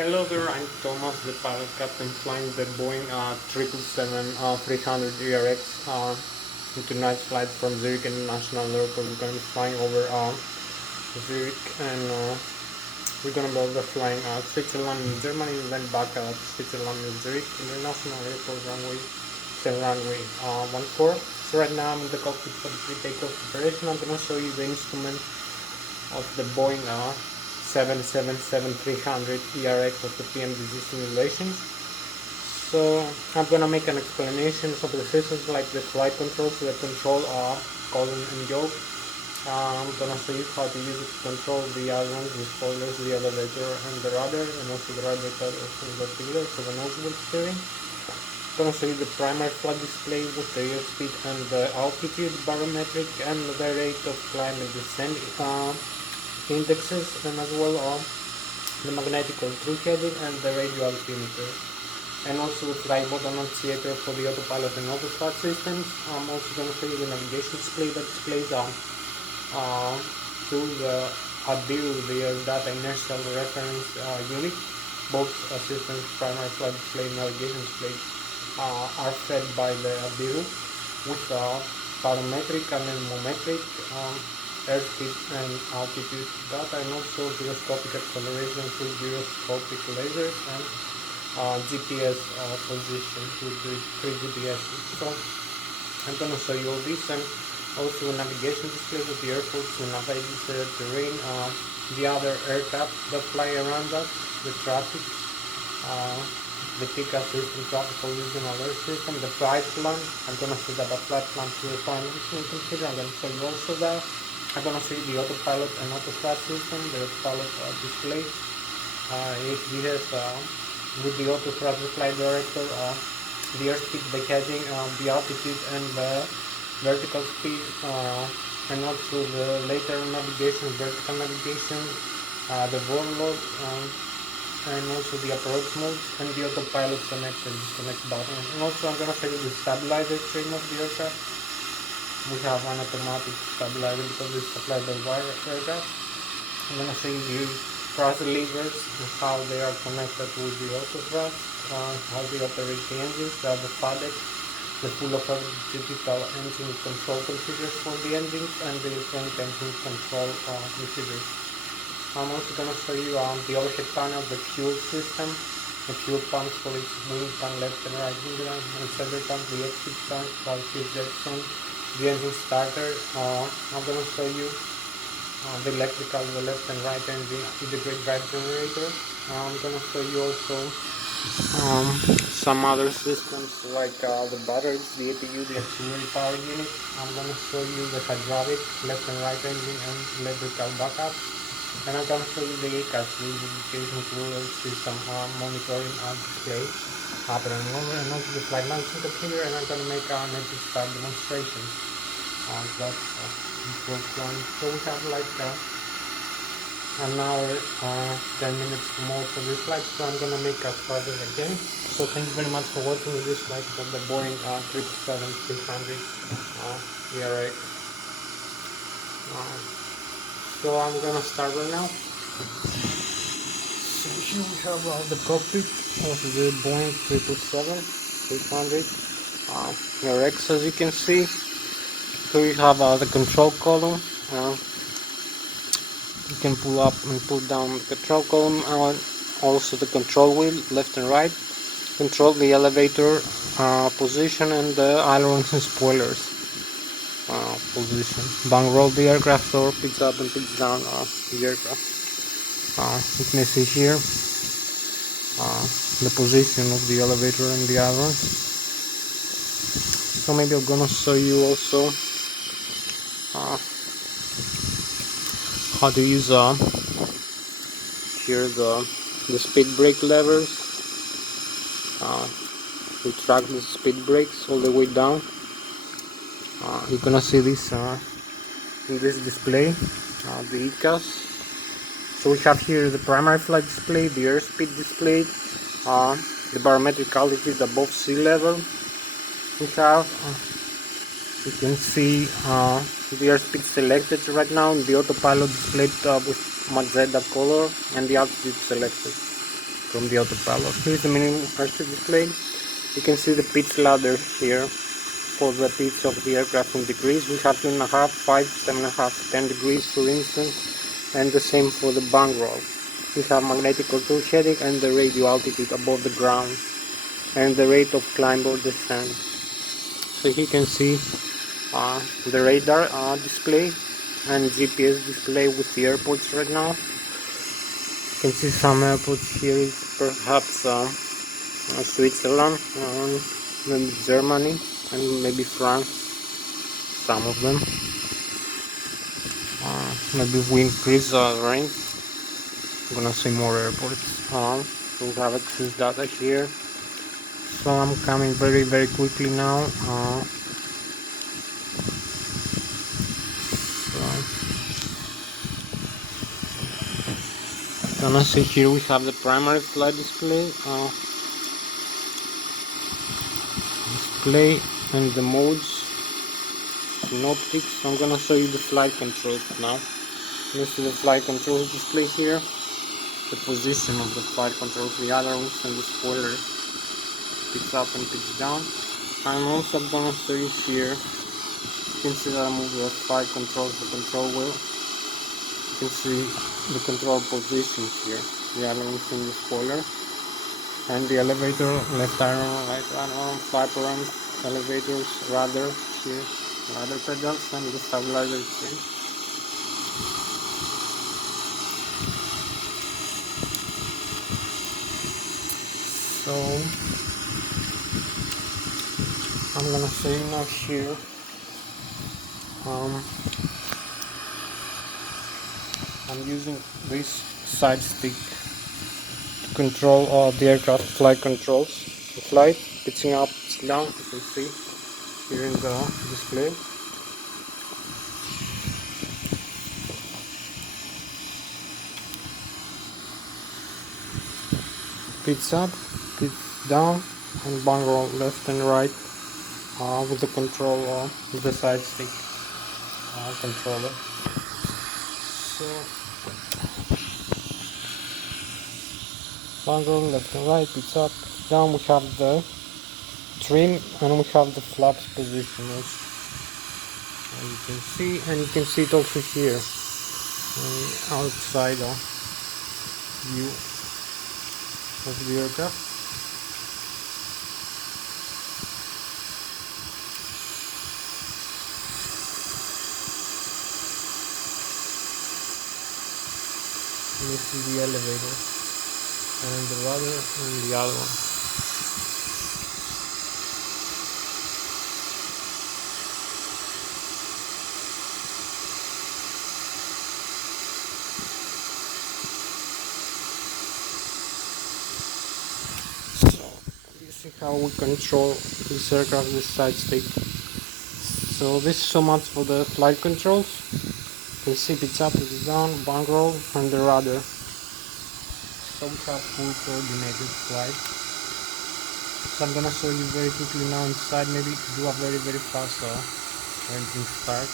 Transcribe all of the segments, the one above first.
Hello there, I'm Thomas, the pilot captain flying the Boeing 777-300 ERX into night flight from Zurich International Airport. We're going to be flying over Zurich, and we're going to be flying Switzerland and Germany, and then back Switzerland and Zurich International Airport runway 14. So right now I'm in the cockpit for the pre-takeoff preparation. I'm going to show you the instrument of the Boeing 777-300 ERX of the PMDG simulations. So I'm going to make an explanation of the systems like the flight controls, the control column and yoke. I'm going to show you how to use it to control the ailerons, the spoilers, the elevator and the rudder, and also the rudder pedals and the pillars for the nose-wheel steering. I'm going to show you the primary flight display with the airspeed and the altitude barometric and the rate of climb and descent indexes, and as well the magnetic through heading and the radio altimeter, and also the flight mode annunciator for the autopilot and autostart systems. I'm also going to show you the navigation display that displays through the ADIRU, the data inertial reference unit. Both systems, primary flight display and navigation display, are fed by the ADIRU with barometric and anemometric airspeed and altitude data, and also gyroscopic acceleration through gyroscopic lasers and GPS position with the 3 GPSs. So I'm gonna show you all this, and also navigation displays at the airport to navigate the terrain, the other aircraft that fly around us, the traffic, the TICA system, traffic collision alert system, the flight plan. I'm gonna show that the flight plan to the final consider. I'm gonna show you also that. I'm gonna show you the autopilot and autoflight system, the autopilot display. HDS with the autoflight, the flight director, the airspeed, the heading, the altitude, and the vertical speed, and also the later navigation, vertical navigation, the vol load, and also the approach mode, and the autopilot connector, disconnect button. And also I'm gonna show you the stabilizer trim of the aircraft. We have an automatic stabilizer because it's supplied by wire aircraft. I'm gonna show you the thrust levers and how they are connected with the autothrust, how they operate the engines, the FADEC, the full of digital engine control configures for the engines, and the electronic engine control configures. I'm also going to show you the overhead panel, the fuel system, the fuel pumps for each wing pan, left and right wing, and center tank, the exit tank, fuel Jetson, the engine starter. I'm going to show you the electrical, the left and right engine, integrated drive generator. I'm going to show you also some other systems like the batteries, the APU, the auxiliary power unit. I'm going to show you the hydraulic, left and right engine, and electrical backup. And I'm going to show you the ACAS, the Education Cruise System monitoring display, up and over, and also the flight management computer. And I'm going to make an epic start demonstration. That's first one. So we have like an hour, 10 minutes more for this flight, so I'm gonna make a further again. So thank you very much for watching this flight of the Boeing 777-300 ERX. So I'm gonna start right now. So here we have the cockpit of the Boeing 777-300 ERX, as you can see. Here we have the control column. You can pull up and pull down the control column, and also the control wheel, left and right. Control the elevator position, and the ailerons and spoilers position. Bang roll the aircraft, or pitch up and pitch down the aircraft. You can see here the position of the elevator and the ailerons. So maybe I'm gonna show you also how to use here the speed brake levers. We track the speed brakes all the way down. You're gonna see this in this display, the ECAS. So we have here the primary flight display, the airspeed display, the barometric altitude above sea level. We have, you can see the airspeed selected right now, the autopilot displayed with magenta color, and the altitude selected from the autopilot. Here's the minimum airspeed display. You can see the pitch ladder here for the pitch of the aircraft in degrees. We have 2.5, 5, 7.5, 10 degrees for instance, and the same for the bang roll. We have magnetic contour heading and the radio altitude above the ground, and the rate of climb or descent. So you can see the radar display and GPS display with the airports right now. You can see some airports here, perhaps Switzerland, maybe Germany, and maybe France, some of them. Maybe we increase range. I'm gonna see more airports. So we have access data here. So I'm coming very quickly now. Gonna see here we have the primary flight display, and the modes, synoptics. So I'm gonna show you the flight controls now. This is the flight control display here. The position of the flight controls, the alarms and the spoiler picks up and picks down. I'm also gonna show you here. You can see that I move the flight controls, the control wheel. You can see the control position here, the alarms and the spoiler, and the elevator, left iron, right iron, flapper arms, elevators, rudder here, rudder pedals, and the stabilizer chain. So I'm gonna show you now here. I'm using this side stick to control the aircraft flight controls. The flight, pitching up, pitching down, you can see here in the display. Pitch up, pitch down, and bang roll left and right with the control with the side stick controller. So bang roll left and right, pitch up, pitch down. We have the trim and we have the flaps position, as you can see, and you can see it also here outside view of the aircraft. This is the elevator and the rudder and the other one. So you see how we control this aircraft with side stick. So this is so much for the flight controls. You can see pitch up, pitch down, bang roll, and the rudder. So we have full coordinated flight. So I'm gonna show you very quickly now inside, maybe do a very fast engine start.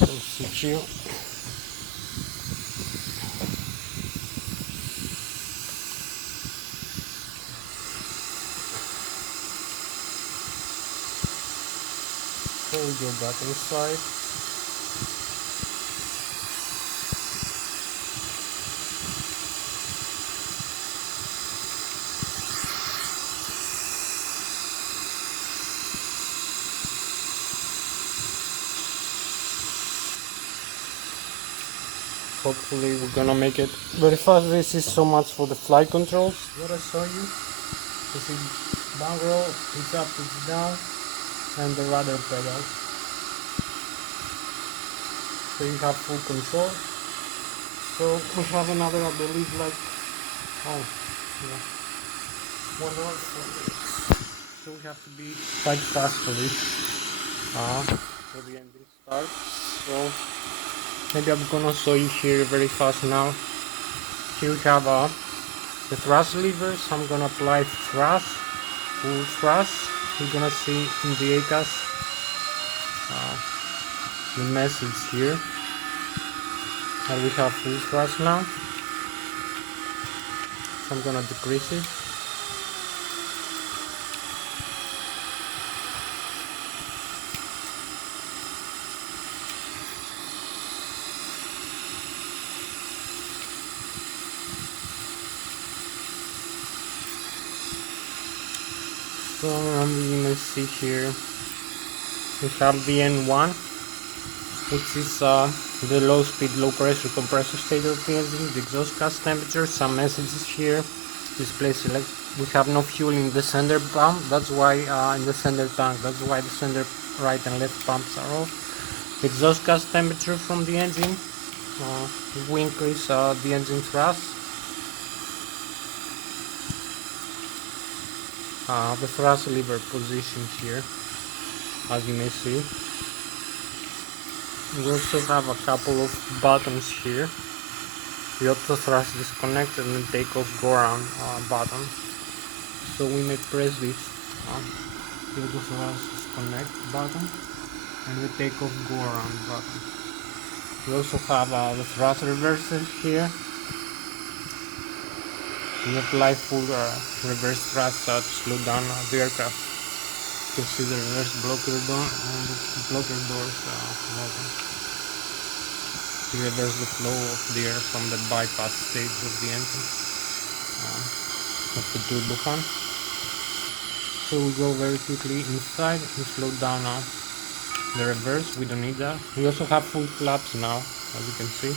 Let's switch you. So we go back inside. Hopefully we're gonna make it very fast. This is so much for the flight controls. What I show you, this is bang roll, pitch up, pitch down, and the rudder pedal. So you have full control. So we have another, I believe, like, oh yeah, 1 hour, 4 minutes. So we have to be quite fast for this, for the engine start. So maybe I'm gonna show you here very fast now. Here we have the thrust levers. I'm gonna apply thrust, full thrust. You're gonna see in the ACAS the message here that we have full thrust now. So I'm gonna decrease it. So you may see here we have the N1, which is the low speed, low pressure compressor state of the engine, the exhaust gas temperature, some messages here, display select. We have no fuel in the center pump, that's why in the center tank, that's why the center right and left pumps are off. Exhaust gas temperature from the engine, we increase the engine thrust. The thrust lever position here, as you may see. We also have a couple of buttons here. The auto thrust disconnect and the take off go around button. So we may press this Here goes the connect button and the takeoff go around button. We also have the thrust reverser here. We apply full reverse thrust to slow down the aircraft. You can see the reverse blocker door and the blocker doors open to reverse the flow of the air from the bypass stage of the engine of the turbo fan. So we go very quickly inside and slow down the reverse. We don't need that. We also have full flaps now, as you can see.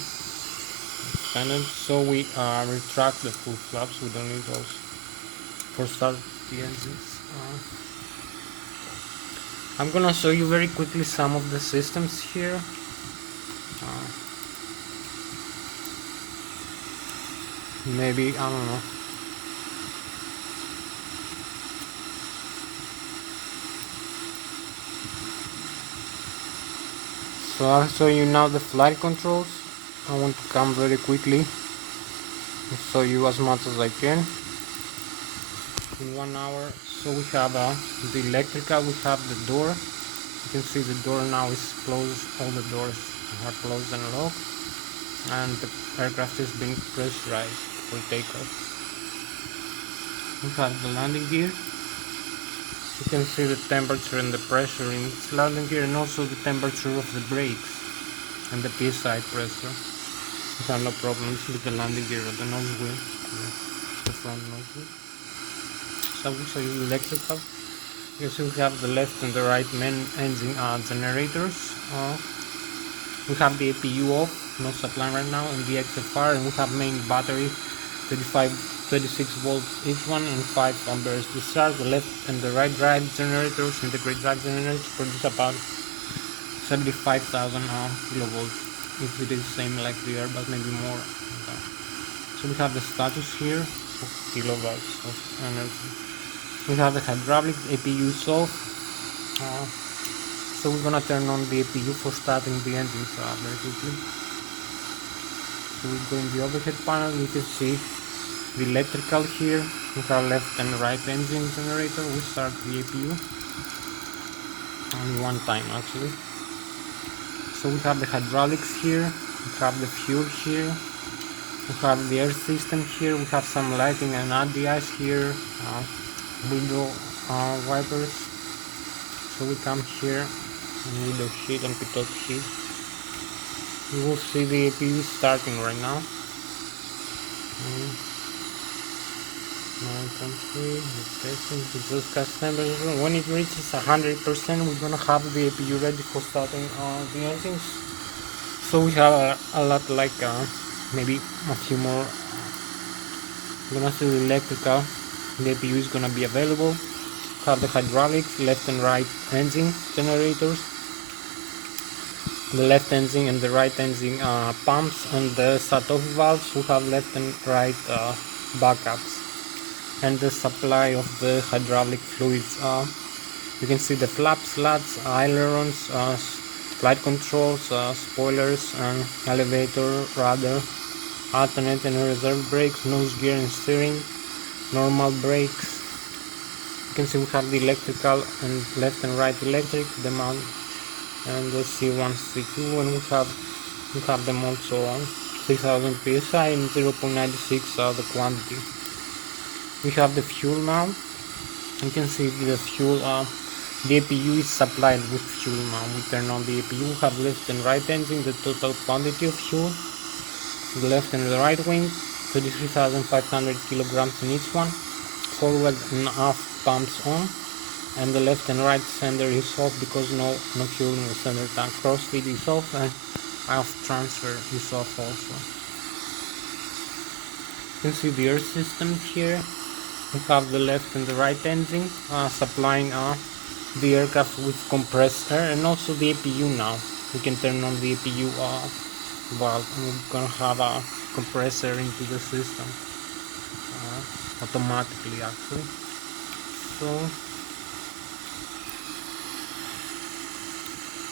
Expanded. So we retract the full flaps. We don't need those for start the engines. I'm gonna show you very quickly some of the systems here. Maybe, I don't know. So I'll show you now the flight controls. I want to come very quickly and show you as much as I can in 1 hour. So we have the electrical, we have the door. You can see the door now is closed, all the doors are closed and locked, and the aircraft is being pressurized for takeoff. We have the landing gear. You can see the temperature and the pressure in its landing gear, and also the temperature of the brakes and the PSI pressure. We have no problems with the landing gear or the nose wheel, the front nose wheel. So I will show you the electrical. You see we have the left and the right main engine generators. We have the APU off, no supply right now, and the XFR, and we have main battery 26 volts each one and 5 amperes discharge. The left and the right drive generators, integrated drive generators, produce about 75,000 kilovolts. If it is the same like the Airbus, maybe more. Okay. So we have the status here of kilowatts of energy. We have the hydraulic APU off. So we're gonna turn on the APU for starting the engines very quickly. So we go in the overhead panel. You can see the electrical here. We have left and right engine generator. We start the APU only one time actually. So we have the hydraulics here. We have the fuel here. We have the air system here. We have some lighting and ADIs here. Window wipers. So we come here and window sheet and pitot sheet. You will see the APU starting right now. 9.3, testing, just cast temperature. When it reaches 100%, we're gonna have the APU ready for starting the engines. So we have a lot, like maybe a few more. We're gonna see the electrical. The APU is gonna be available. Have the hydraulics, left and right engine generators. The left engine and the right engine pumps, and the shut-off valves. We have left and right backups, and the supply of the hydraulic fluids. You can see the flaps, slats, ailerons, flight controls, spoilers, and elevator, rudder, alternate and reserve brakes, nose gear and steering, normal brakes. You can see we have the electrical and left and right electric, the mount, and the C1, C2, and we have them also on 6000 psi and 0.96 the quantity. We have the fuel now. You can see the fuel. The APU is supplied with fuel now. We turn on the APU. We have left and right engine. The total quantity of fuel. The left and the right wing, 33,500 kilograms in each one. Forward and aft pumps on, and the left and right sender is off because no fuel in the center tank. Crossfeed is off, and aft transfer is off also. You can see the air system here. We have the left and the right engine supplying the aircraft with compressed air, and also the APU now. We can turn on the APU valve, and we're gonna have a compressor into the system automatically actually. So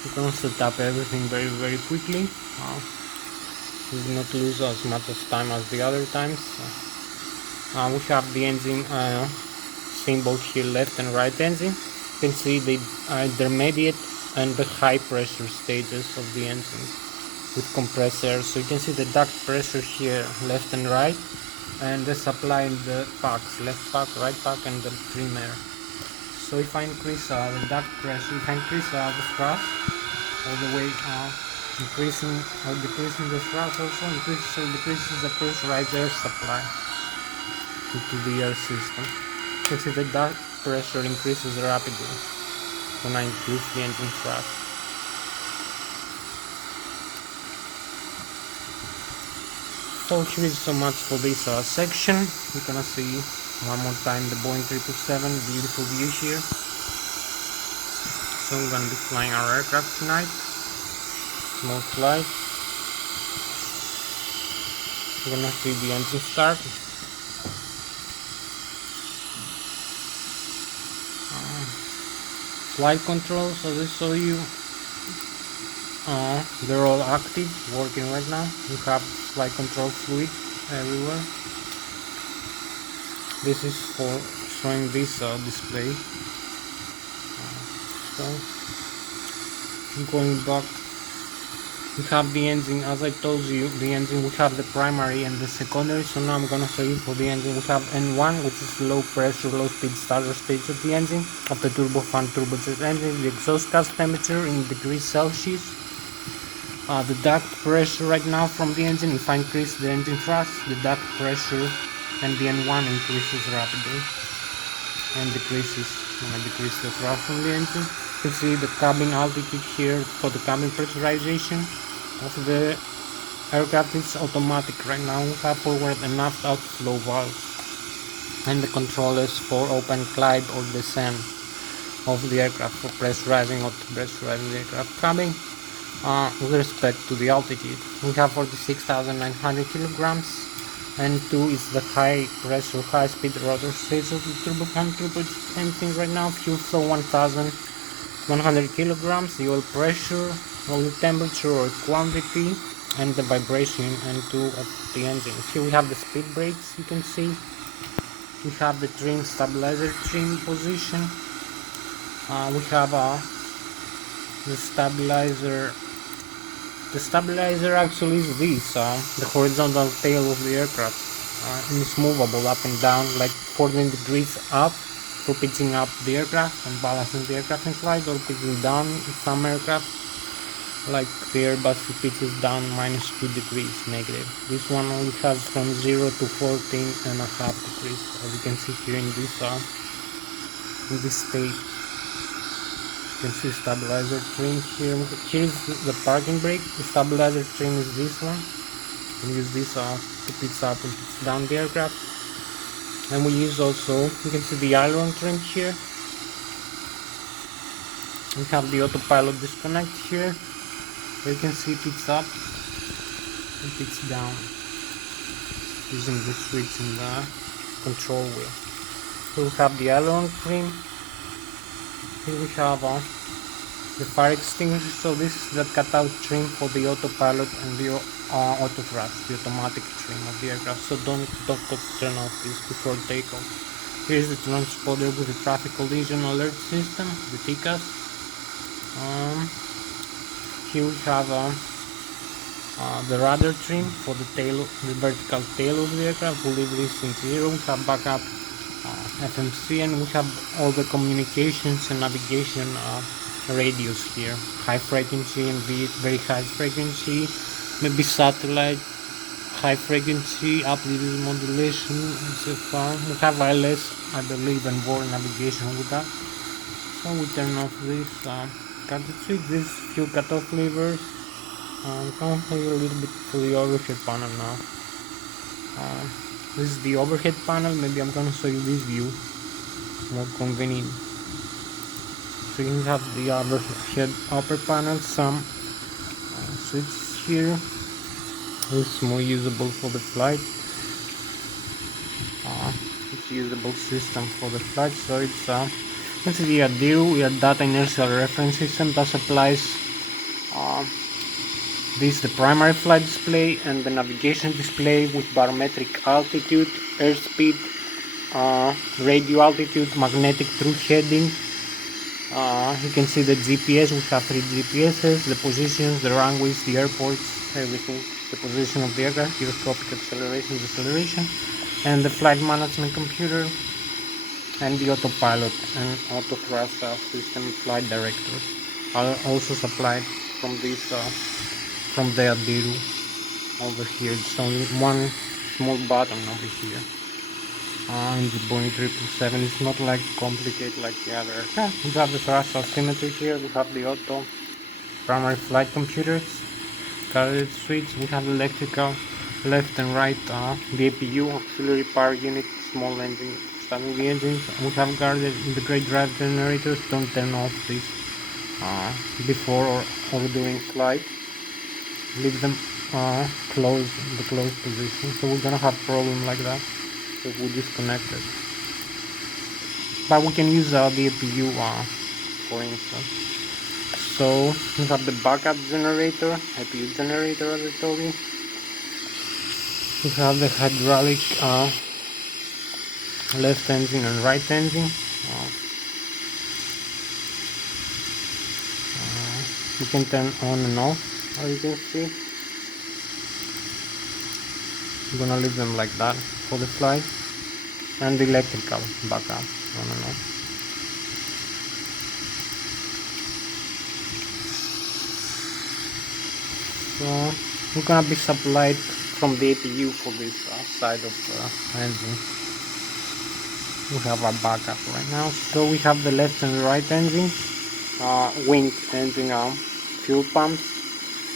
we're gonna set up everything very quickly. We will not lose as much as time as the other times. We have the engine symbol here, left and right engine. You can see the intermediate and the high pressure stages of the engine with compressed air. So you can see the duct pressure here, left and right, and the supply in the packs, left pack, right pack, and the trim air. So if I increase the duct pressure, if I increase the thrust all the way, increasing or decreasing the thrust also increases or decreases the pressurized air supply into the air system. You can see the duct pressure increases rapidly when I increase the engine thrust. So here is so much for this section. You're gonna see one more time the Boeing 777, beautiful view here. So we're gonna be flying our aircraft tonight. Small flight. We're gonna see the engine start. Flight controls, as I show you, they're all active, working right now. We have flight control fluid everywhere. This is for showing this display. So going back, we have the engine, as I told you, the engine, we have the primary and the secondary. So now I'm gonna show you for the engine. We have N1, which is low pressure, low speed starter stage of the engine, of the turbofan turbojet engine, the exhaust gas temperature in degrees Celsius. The duct pressure right now from the engine, if I increase the engine thrust, the duct pressure and the N1 increases rapidly and decreases when I decrease the thrust from the engine. You can see the cabin altitude here for the cabin pressurization of the aircraft is automatic right now. We have forward and aft outflow valves and the controllers for open glide or descent of the aircraft for pressurizing or depressurizing the aircraft cabin. With respect to the altitude, we have 46,900 kilograms, and 2 is the high pressure, high speed rotor stage of the turbofan turbojet engine right now. Fuel flow 1,100 kilograms, the oil pressure, oil temperature or quantity, and the vibration N2 of the engine. Here we have the speed brakes, you can see. We have the trim stabilizer trim position. We have the stabilizer. The stabilizer actually is this, the horizontal tail of the aircraft. And it's movable up and down, like 14 degrees up for pitching up the aircraft and balancing the aircraft in flight, or pitching down in some aircraft, like the Airbus pitches down -2 degrees negative. This one only has from 0 to 14.5 degrees, as you can see here in this state. You can see stabilizer trim here. Here's the parking brake. The stabilizer trim is this one. We use this to pitch up and pitch down the aircraft. And we use also, you can see the aileron trim here. We have the autopilot disconnect here. Where you can see pitch up and pitch down using the switch in the control wheel. So we have the aileron trim. Here we have the fire extinguisher. So this is the cutout trim for the autopilot and the auto thrust, the automatic trim of the aircraft. So don't turn off this before takeoff. Here is the transponder with the traffic collision alert system, the TCAS. Here we have the rudder trim for the tail, the vertical tail of the aircraft. We'll leave this in 0. We have backup FMC, and we have all the communications and navigation radios here. High frequency and very high frequency, maybe satellite, high frequency, amplitude modulation, and so far. We have wireless, I believe, and VoR navigation with that. So we turn off this cartridge switch, this fuel cutoff levers. Come here a little bit to the overhead panel now. This is the overhead panel. Maybe I'm gonna show you this view, more convenient. So you have the overhead upper panel, some switches here. This is more usable for the flight. It's usable system for the flight. So it's the DIRU, your data inertial reference system, that supplies this is the primary flight display and the navigation display with barometric altitude, airspeed, radio altitude, magnetic through heading, You can see the GPS. We have 3 GPSs, the positions, the runways, the airports, everything. The position of the aircraft, gyroscopic acceleration, deceleration, and the flight management computer, and the autopilot and auto thrust system flight directors are also supplied from this from the Adiru over here. It's only one small button over here. In the Boeing 777, it's not like complicated like the other aircraft. We have the thrust altimeter here. We have the auto primary flight computers, guided switch. We have electrical left and right, the APU, auxiliary power unit, small engine, starting the engines. We have guarded the great drive generators. Don't turn off this before or during flight. Leave them closed in the closed position. So we're gonna have problem like that if we disconnect it. But we can use the APU for instance. So we have the backup generator, APU generator as I told you. We have the hydraulic left engine and right engine. You can turn on and off, as you can see. I'm gonna leave them like that for the flight. And the electrical backup on and off. So we're gonna be supplied from the APU for this side of the engine. We have a backup right now. So we have the left and the right engine, wing engine fuel pumps,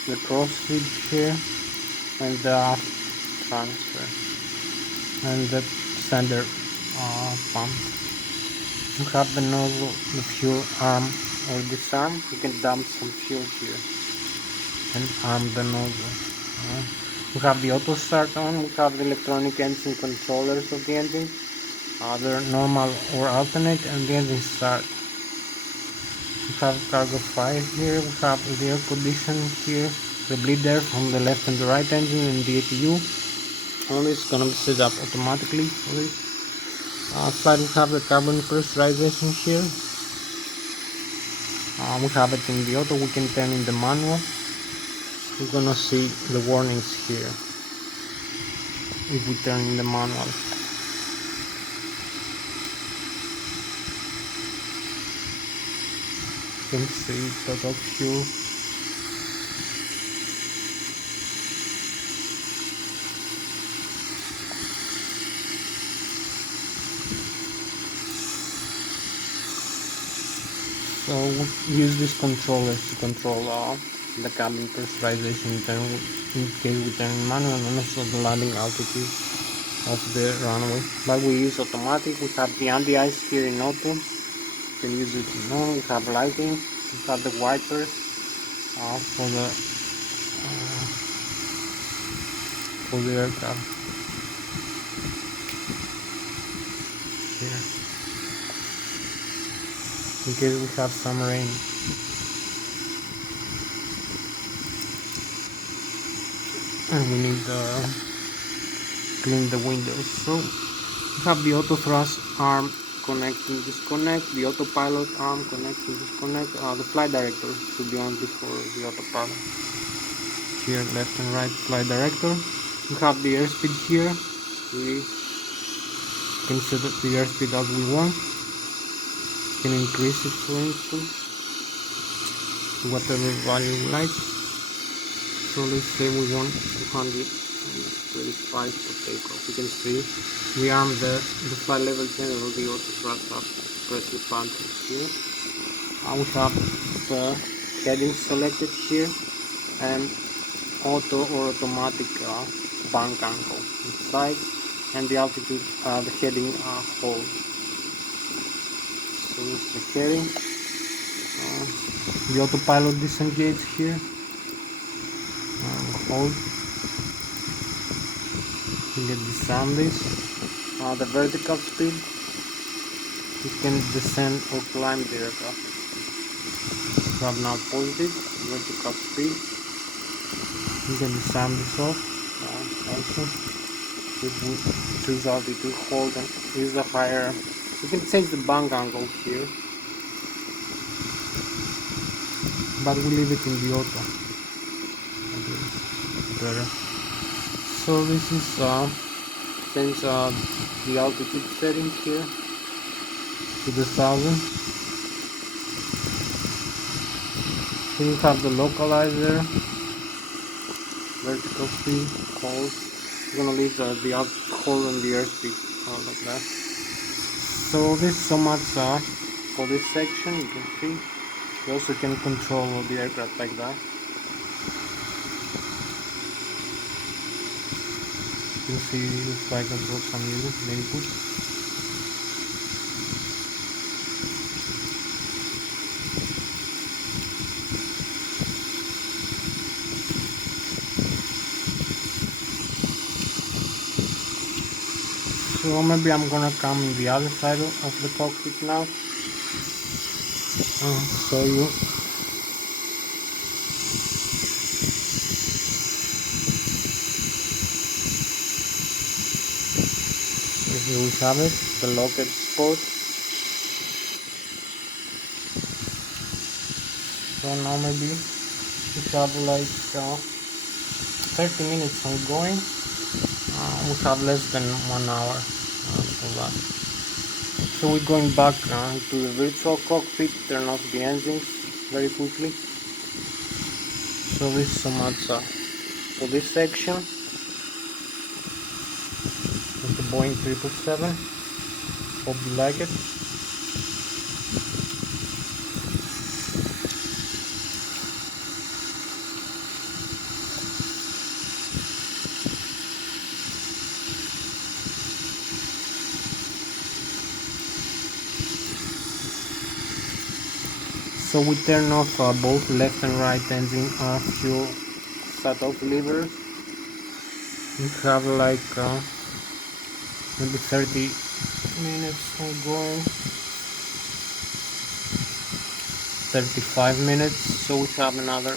the cross feed here, and the transfer, and the center pump. You have the nozzle, the fuel arm or disarm. You can dump some fuel here and arm the nozzle. We have the auto start on. We have the electronic engine controllers of the engine. They're normal or alternate, and the engine start. We have cargo fire here. We have the air conditioning here. The bleed air from the left and the right engine and the APU. All this is gonna be set up automatically for this. Flight, we have the carbon pressurization here. We have it in the auto. We can turn in the manual. We're gonna see the warnings here if we turn in the manual. You can see total fuel. So we use these controllers to control the cabin pressurization in case we turn manual, and also the landing altitude of the runway. But we use automatic. We have the anti-ice here in auto. You can use it in on. We have lighting. We have the wipers for the aircraft here, in case we have some rain. And we need to clean the windows. So we have the auto thrust arm connect and disconnect, the autopilot arm connect and disconnect. The flight director should be on before the autopilot. Here left and right flight director. We have the airspeed here. We can set the airspeed as we want. We can increase it for instance to whatever value we like. So let's say we want 225 for takeoff. You can see we arm the flight level general, the auto thrust up pressure function here. We have the heading selected here and auto or automatic bank angle inside, and the altitude, the heading hold. So this is the heading. The autopilot disengage here. Hold. You can disarm this. The vertical speed. You can descend or climb the aircraft. We have now positive vertical speed. You can disarm this off. Also, if we choose altitude, hold and use the higher. You can change the bank angle here. but we leave it in the auto. Better. So this is since the altitude setting here to the 1000. Then you have the localizer, vertical speed, cold. We're gonna leave the cold and the airspeed like that. So this is so much for this section. You can see you also can control the aircraft like that. You can see if I control some music, the input. So maybe I'm gonna come on the other side of the cockpit now. Show you. Here we have it, the locked spot. So now maybe we have like 30 minutes ongoing. We have less than 1 hour for that. So we're going back to the virtual cockpit, turn off the engines very quickly. So this is so much for this section. With the Boeing 777. Hope you like it. So we turn off both left and right engine fuel shut-off levers. We have like maybe 30 minutes ongoing, 35 minutes, so we have another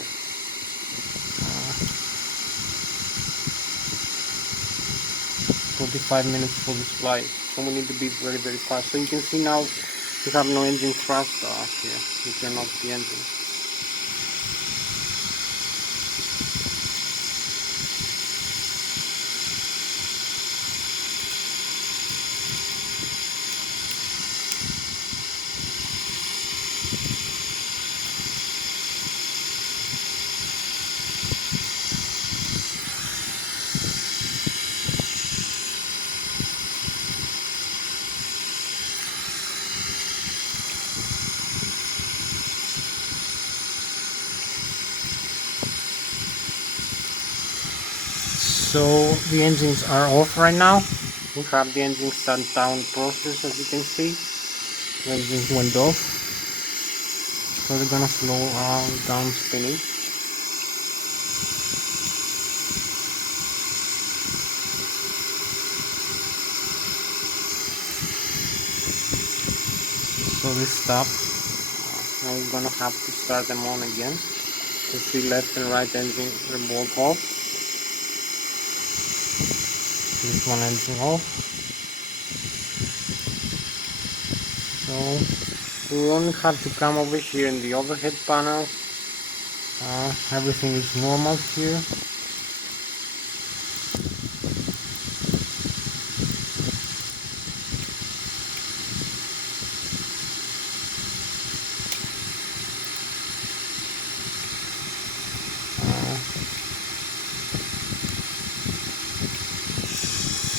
45 minutes for this flight. So we need to be very fast. So you can see now we have no engine thrust here. We turn off the engine. So the engines are off right now. We have the engine shutdown process, as you can see. The engines went off. So they're gonna slow down spinning. So they stop. Now we're gonna have to start them on again. You see left and right engine are both off. This one engine off. So we only have to come over here in the overhead panel. Everything is normal here.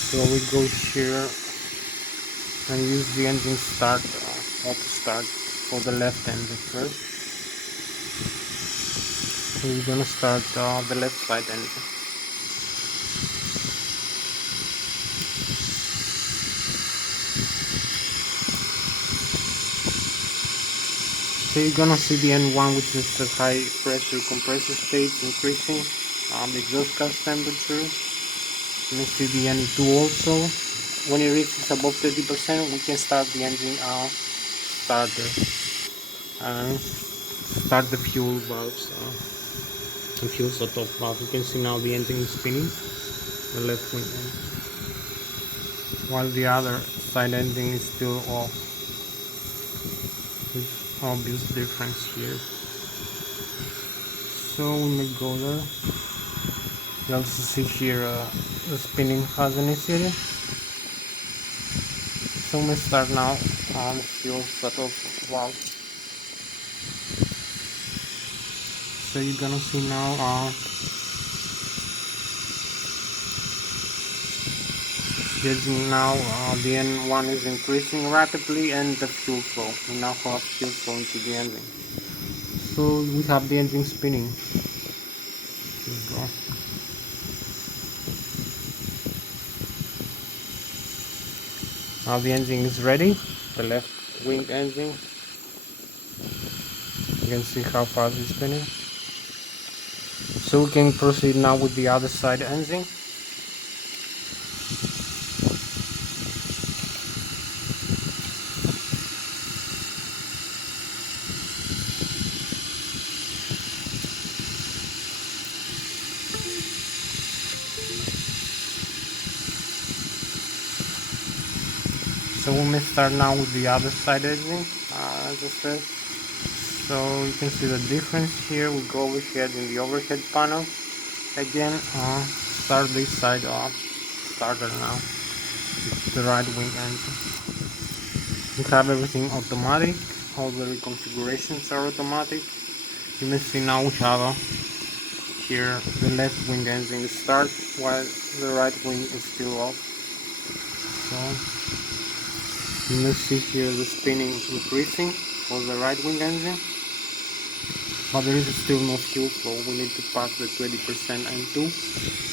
So we go here and use the engine start, auto start for the left engine first. So we're gonna start the left side engine. So you're gonna see the N1, which is the high pressure compressor stage increasing the exhaust gas temperature. You may see the N2 also. When it reaches above 30%, we can start the engine starter and start the fuel valves, the fuel shut-off valve. You can see now the engine is spinning, the left wing engine, while the other side engine is still off. There's obvious difference here. So we may go there. You also see here the spinning has initiated. So we start now on fuel cutoff valve. So you're gonna see now the N1 is increasing rapidly and the fuel flow. We now have fuel flow into the engine. So we have the engine spinning. Here we go. Now the engine is ready, the left wing engine. You can see how fast it's spinning. So we can proceed now with the other side engine. So we may start now with the other side engine, as I said. So you can see the difference here. We go overhead in the overhead panel. Again, start this side off. Starter now. It's the right wing engine. We have everything automatic. All the reconfigurations are automatic. You may see now we have here the left wing engine is start while the right wing is still off. So you may see here the spinning increasing for the right wing engine, but there is still no fuel flow. We need to pass the 20% N2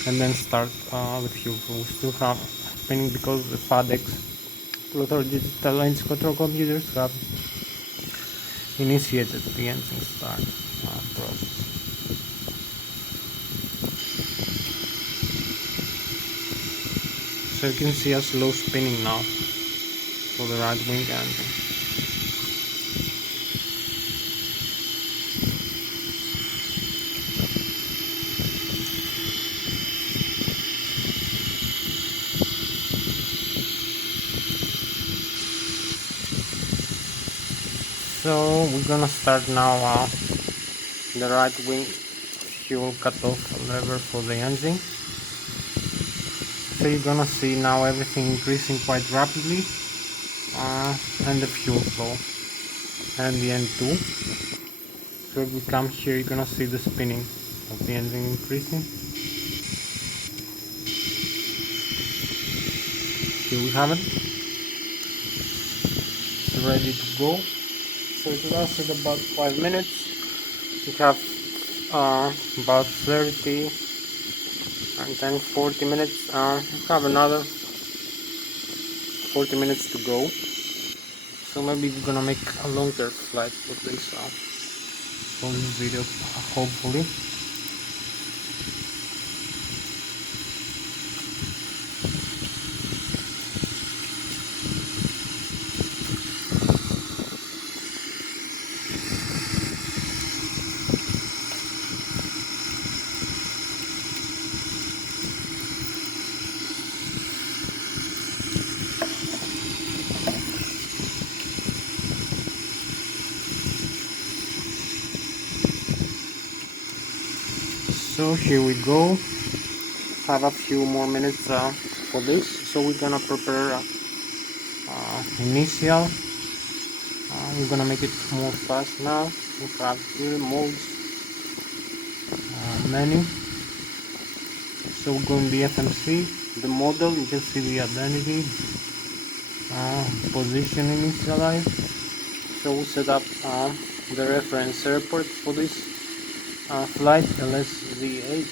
and then start the fuel flow. We still have spinning because the FADEX Flught digital engine control computers have initiated the engine start process. So you can see a slow spinning now for the right wing engine. So we're gonna start now the right wing fuel cutoff lever for the engine. So you're gonna see now everything increasing quite rapidly, and the fuel flow and the N2. So if we come here, you're gonna see the spinning of the engine increasing. Here we have it. It's ready to go. So it lasted about 5 minutes. We have about 30 and then 40 minutes. We have another 40 minutes to go. So maybe we're gonna make a longer flight for this video, hopefully. So here we go. Have a few more minutes for this. So we're gonna prepare initial. We're gonna make it more fast now. We have here modes, menu. So we're going to the FMC, the model. You can see the identity, position initialize. So we set up the reference airport for this flight, Lszh,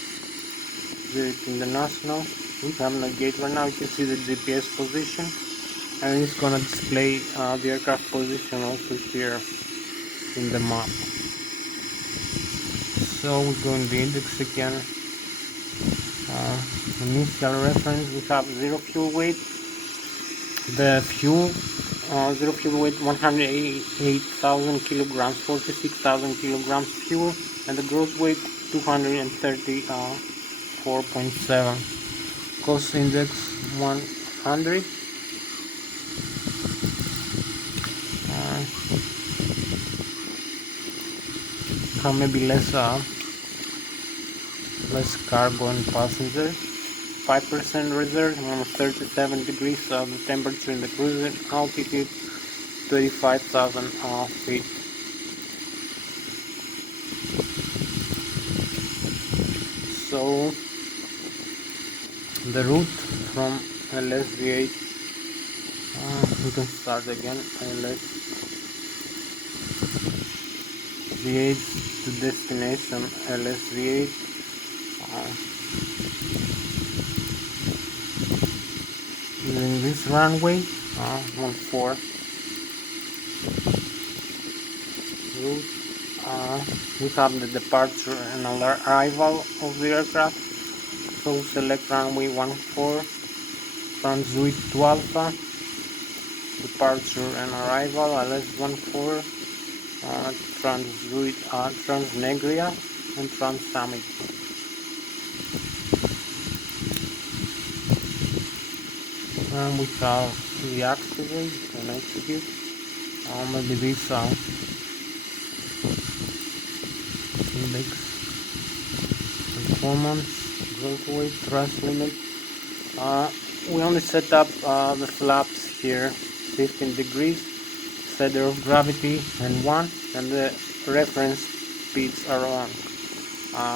Zurich International. We have navigate right now. You can see the GPS position, and it's gonna display the aircraft position also here in the map. So we go in the index again. Initial reference, we have zero fuel weight. The fuel, zero fuel weight 188,000 kilograms, 46,000 kilograms fuel, and the gross weight 234.7. Cost index 100. Maybe less less cargo and passengers. 5% reserve, 37 degrees of the temperature in the cruiser, altitude 25,000 feet. So the route from Lszh, we can start again. Lszh to destination Lszh. Using this runway 14 route. We have the departure and arrival of the aircraft. So select runway 14, transwit to Alpha, departure and arrival LS14, transwit Transnegria and Trans-Summit. And we have the activate and execute. Maybe this index performance, growth weight, thrust limit. We only set up the flaps here 15 degrees, center of gravity and 1, and the reference speeds are on.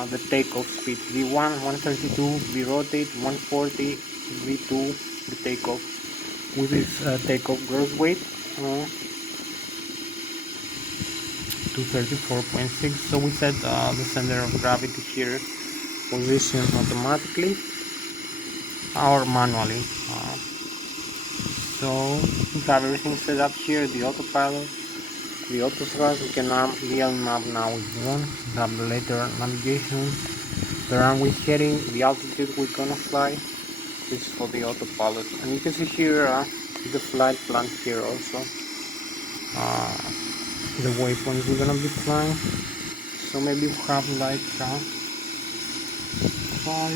The takeoff speed V1 132, V rotate 140, V2 the takeoff. With this takeoff gross weight 234.6. So we set the center of gravity here position automatically or manually. So we have everything set up here, the autopilot, the auto thrust. We can VL map now if you want. We have the later navigation, the runway heading, the altitude we're gonna fly. This is for the autopilot, and you can see here the flight plan here also, the waypoints we're gonna be flying. So maybe we have like 5,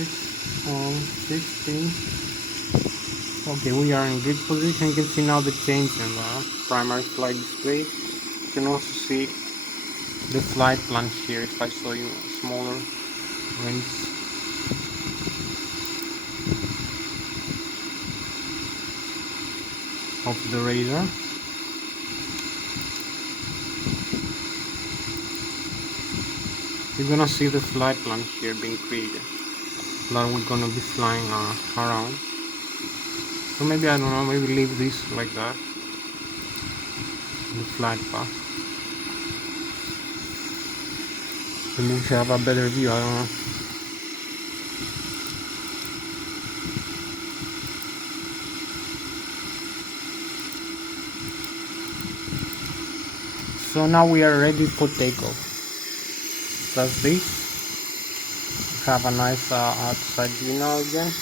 16. Okay, we are in good position. You can see now the change in the primary flight display. You can also see the flight plan here if I show you smaller rings. Of the radar. You're gonna see the flight plan here being created that we're gonna be flying around. So maybe, I don't know, maybe leave this like that, the flight path. Maybe we should have a better view, I don't know. So now we are ready for takeoff. That's this. Have a nice outside view now again.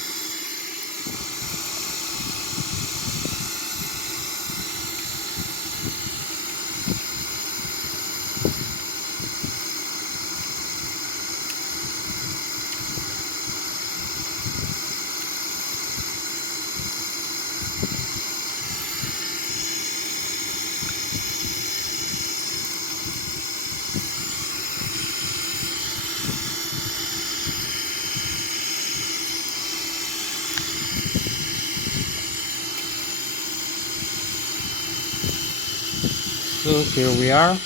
So here we are.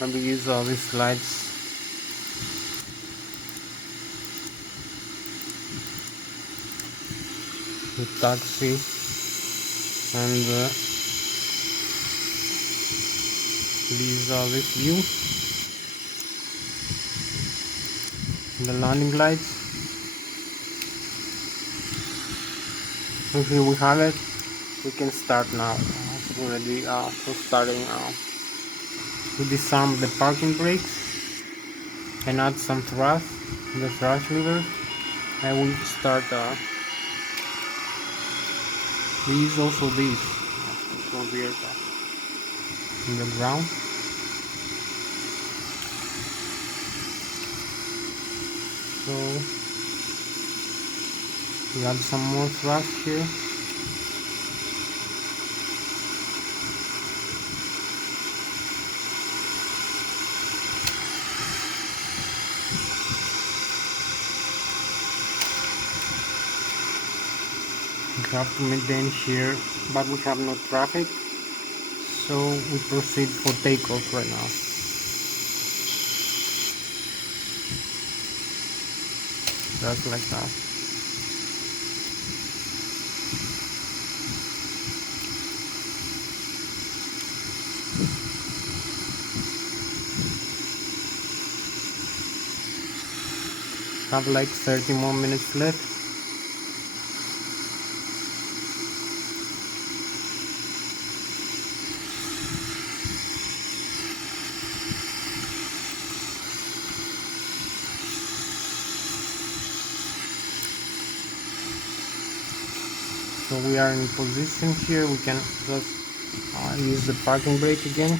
I'm going to use all these lights. The taxi and this view. The landing lights. So here we have it. We can start now. We're ready for starting. We disarm the parking brakes and add some thrust, the thrust lever, and we start. We use also these to control the aircraft in the ground. So we add some more thrust here. have to maintain here, but we have no traffic, so we proceed for takeoff right now. Just like that. Have like 30 more minutes left. So we are in position here. We can just use the parking brake again,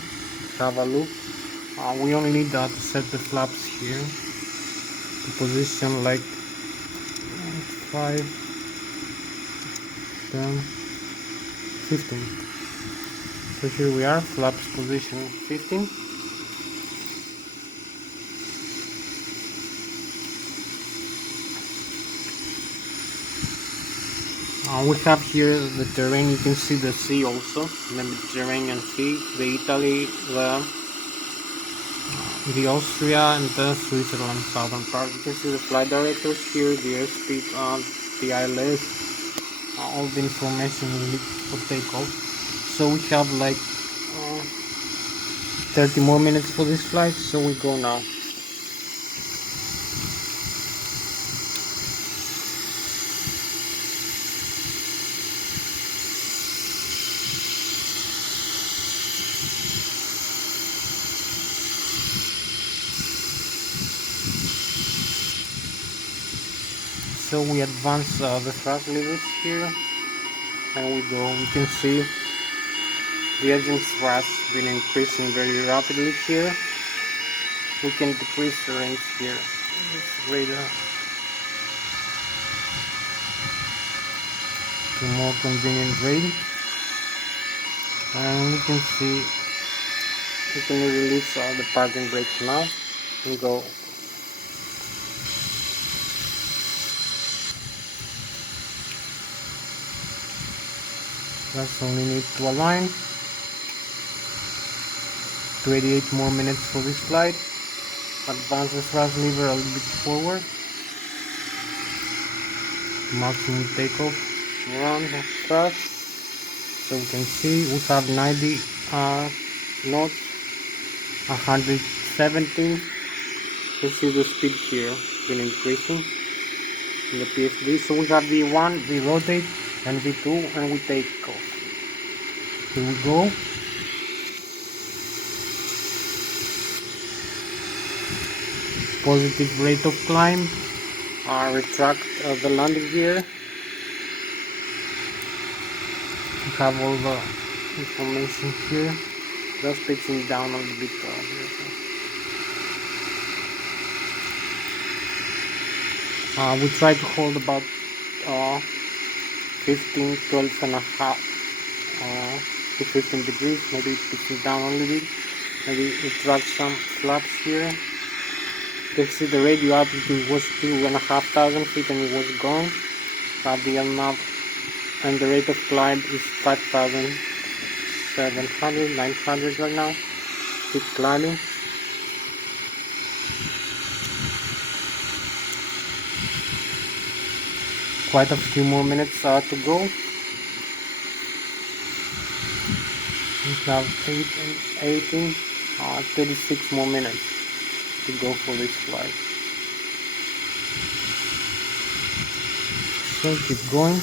have a look. We only need to set the flaps here to position like 5, 10, 15. So here we are, flaps position 15. We have here the terrain. You can see the sea also, the Mediterranean Sea, the Italy, the Austria, and the Switzerland southern part. You can see the flight directors here, the airspeed, the Lszh, all the information we need for takeoff. So we have like 30 more minutes for this flight, so we go now. So we advance the thrust levers here, and we go. You can see the engine thrust been increasing very rapidly here. We can decrease the range here. This radar to more convenient range, and we can see we can release the parking brakes now and go. Just only need to align. 28 more minutes for this flight. Advance the thrust lever a little bit forward. Maximum takeoff around the thrust. So we can see we have 90 knots, 117. You see the speed here been increasing in the PFD. So we have V1, we rotate, and V2, and we take off. Here we go. Positive rate of climb. Retract the landing gear. We have all the information here. Just pitching down a little bit here. We try to hold about 15, 12 and a half to 15 degrees. Maybe pitching down a little bit. Maybe retract some flaps here. You can see the radio altitude was 2,500 feet and it was gone. The LNAV and the rate of climb is 5,700, 900 right now. Keep climbing. Quite a few more minutes to go. We have 18, 36 more minutes to go for this flight. So keep going.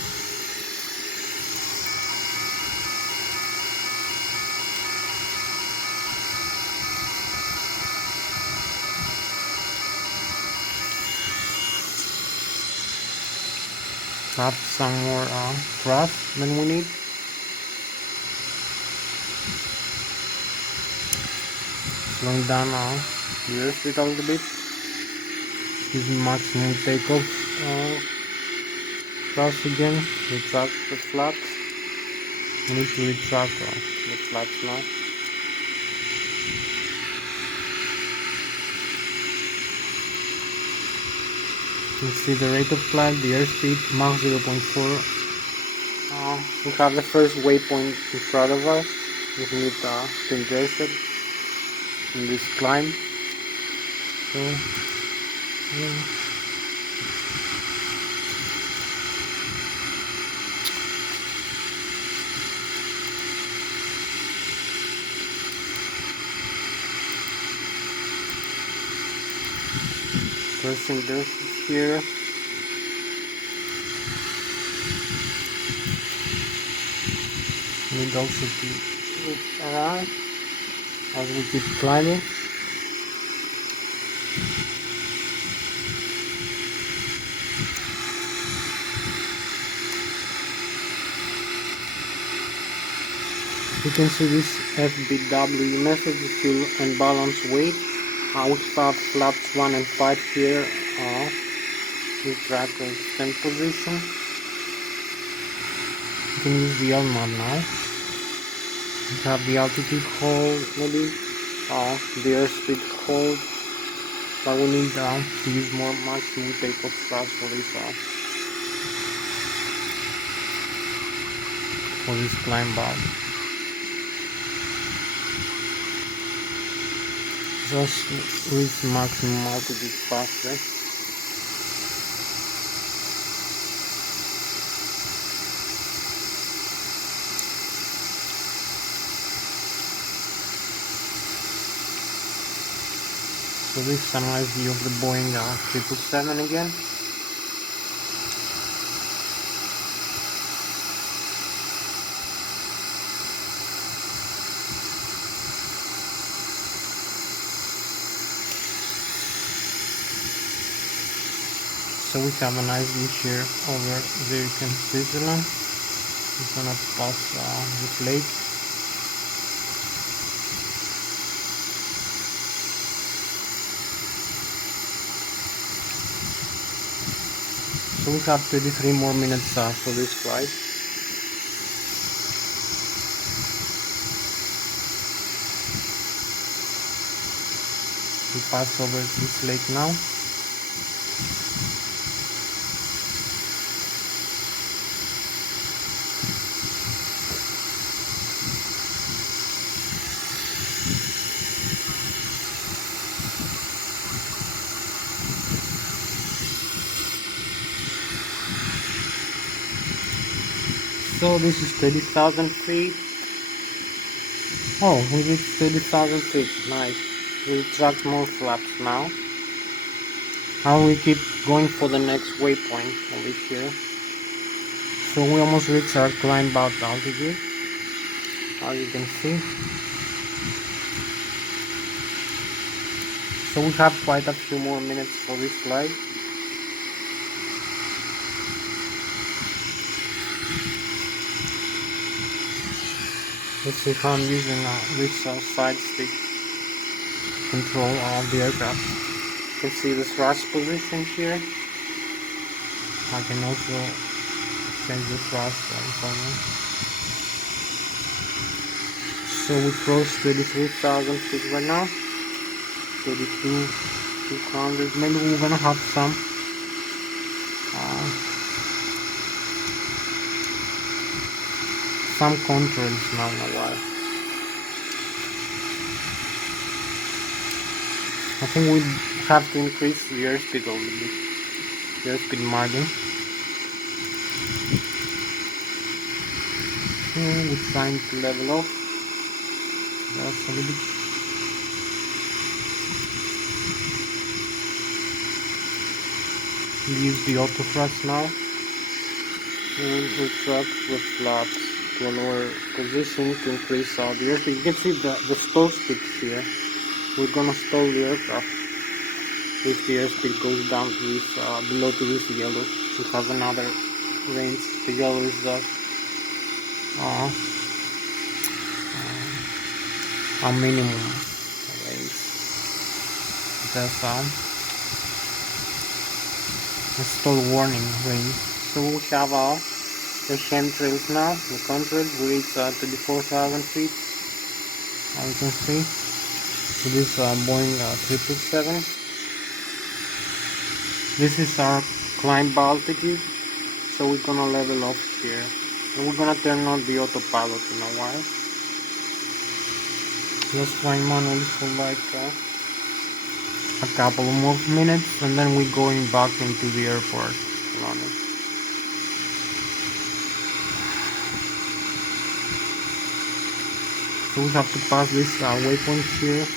Have some more thrust than we need. Slowing down the airspeed a little bit. Using maximum takeoff thrust again. Retract the flaps. We need to retract the flaps now. You can see the rate of climb, the airspeed, Mach 0.4 We have the first waypoint in front of us. We need to address it in this climb. So, first thing this is here. Need also to look around as we keep climbing. You can see this FBW message if you unbalance weight. We have flaps 1 and 5 here. We track the extend position. You can use the map now. We have the altitude hold, maybe the airspeed hold, but we need to use more maximum takeoff thrust for this climb out. Just reach maximum altitude faster. So this is a nice view of the Boeing 777 again. So we have a nice view here over Zurich and Switzerland. We're gonna pass this lake. So we have 33 more minutes for this flight. We pass over this lake now. So this is 30,000 feet. Oh, we reached 30,000 feet. Nice. We'll track more flaps now. Now we keep going for the next waypoint over here. So we almost reached our climb out altitude, as you can see. So we have quite a few more minutes for this flight. Let's see how I'm using this side stick to control the aircraft. You can see the thrust position here. I can also change the thrust if I want. So we crossed 33,000 feet right now. 32,200. Maybe we're gonna have some contrails now in a while. I think we have to increase the airspeed a little bit. The airspeed margin. We're trying to level off. That's a little bit. We use the auto thrust now. And we track with flaps to a lower position to increase the airspeed. You can see the stall speed here. We're gonna stall the aircraft if the airspeed goes down to this below to this yellow. We have another range. The yellow is the a minimum range. That's a stall warning range. So we have the chemtrails now, the contrails. We reach 24,000 feet, as you can see. So this Boeing 777. This is our climb altitude, so we're gonna level off here. And we're gonna turn on the autopilot in a while. Just flying manually for like a couple more minutes, and then we're going back into the airport running. So we have to pass this waypoint here.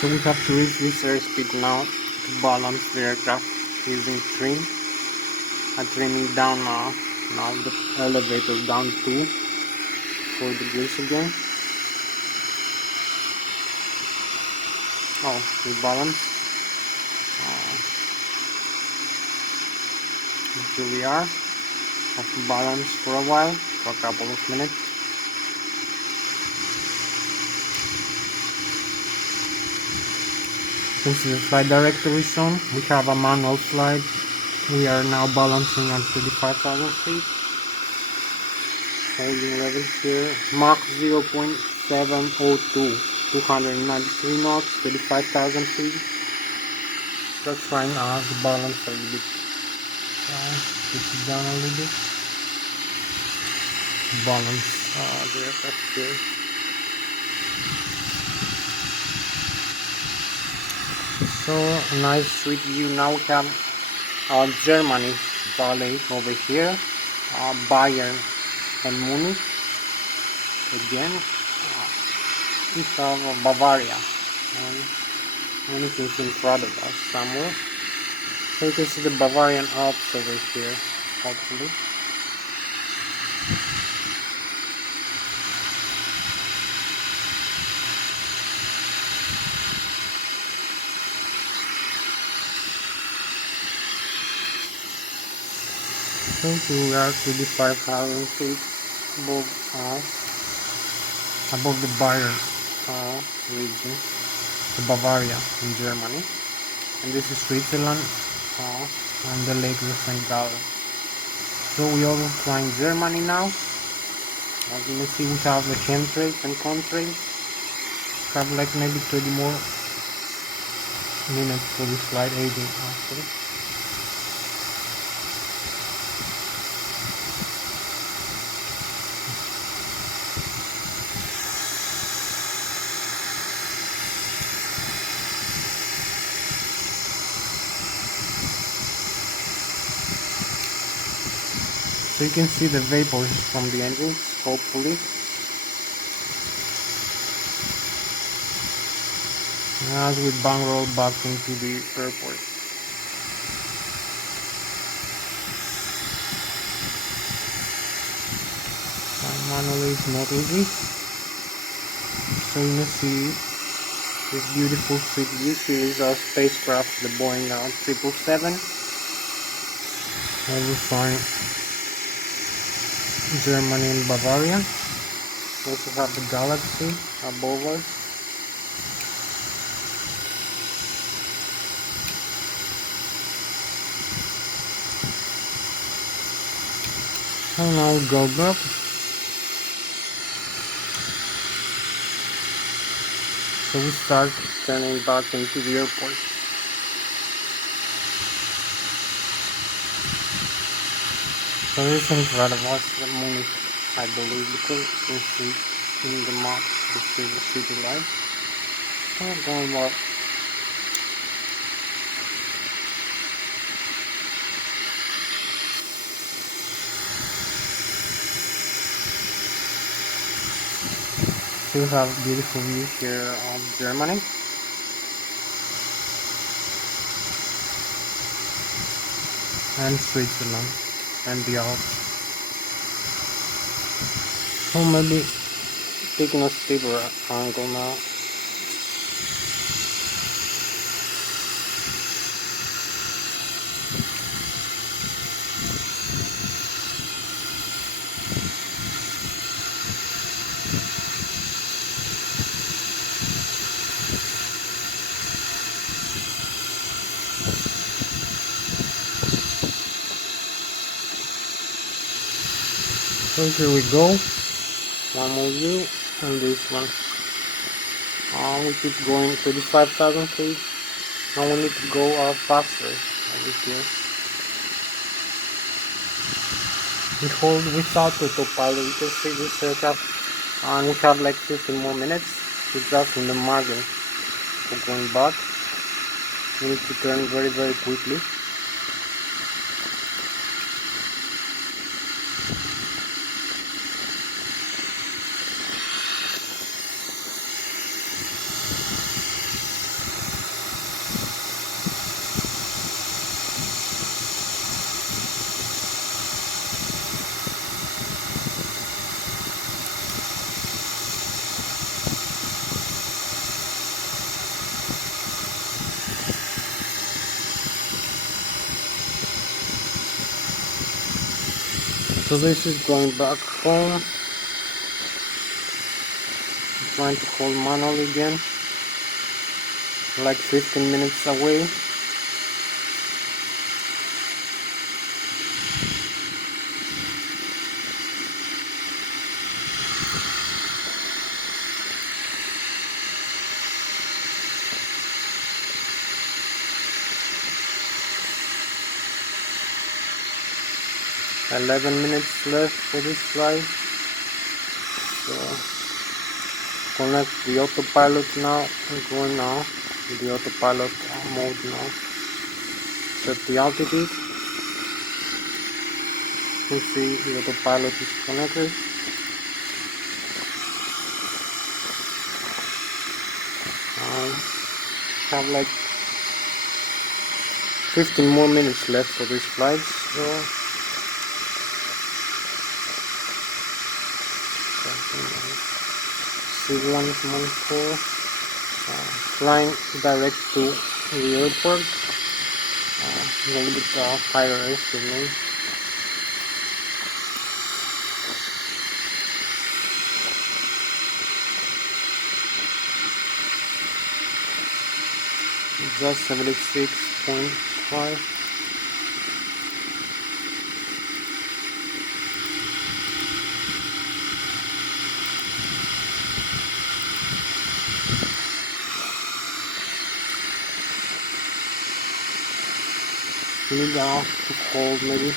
So we have to reach this airspeed now to balance the aircraft using trim. I'm trimming down now the elevator down 2 degrees again. Oh, we balance. Here we are. Have to balance for a while, for a couple of minutes. Since the flight directory is on, we have a manual flight. We are now balancing at 35,000 feet. Holding level here. Mach 0.702. 293 knots, 35,000 feet. That's trying to balance a little bit. Push it down a little bit. Balance the aircraft here. So nice street view. Now we have Germany Valley over here, Bayern and Munich. Again, we have Bavaria, and Munich is in front of us somewhere. So you can see the Bavarian Alps over here, hopefully. So we are 35,000 feet above us, above the Bayern region, the Bavaria in Germany, and this is Switzerland and the Lake of St. Gallen. So we are flying Germany now. As you can see, we have the chemtrails and contrails. Have like maybe 30 more minutes for this flight, 18 actually. So you can see the vapors from the engines, hopefully. As we bang roll back into the airport. Manually it's not easy. So you can see this beautiful street view. Here is our spacecraft, the Boeing 777. We're flying Germany and Bavaria. We also have the galaxy above us. And now we go back. So we start turning back into the airport. So this is in front of us, the Munich, I believe, because you can see in the map the city light. We're going back. Still have a beautiful view here of Germany. And Switzerland and the Alps. So maybe taking a steeper angle now. So here we go. One more view and this one. We keep going 35,000 feet. Now we need to go faster over here. We hold without autopilot. You can see this aircraft, and we have like 15 more minutes. It's just in the margin for going back. We need to turn very quickly. So this is going back home. I'm trying to hold manually again. Like 15 minutes away. $11 minutes left for this flight. So connect the autopilot now. I'm going now with the autopilot mode now. Set the altitude. You can see the autopilot is connected. Have like 15 more minutes left for this flight. So C114 flying direct to the airport. A little bit higher estimate. Just 76.5. Need to hold maybe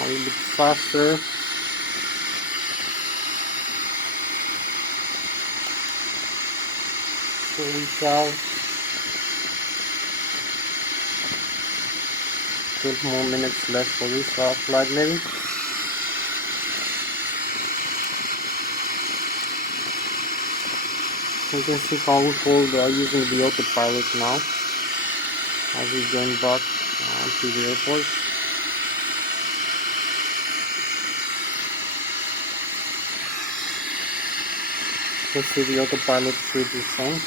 a little bit faster. So we have 12 more minutes left for this flight maybe. You can see how we hold using the autopilot now as we're going back to the airport. You can see the autopilot switches on.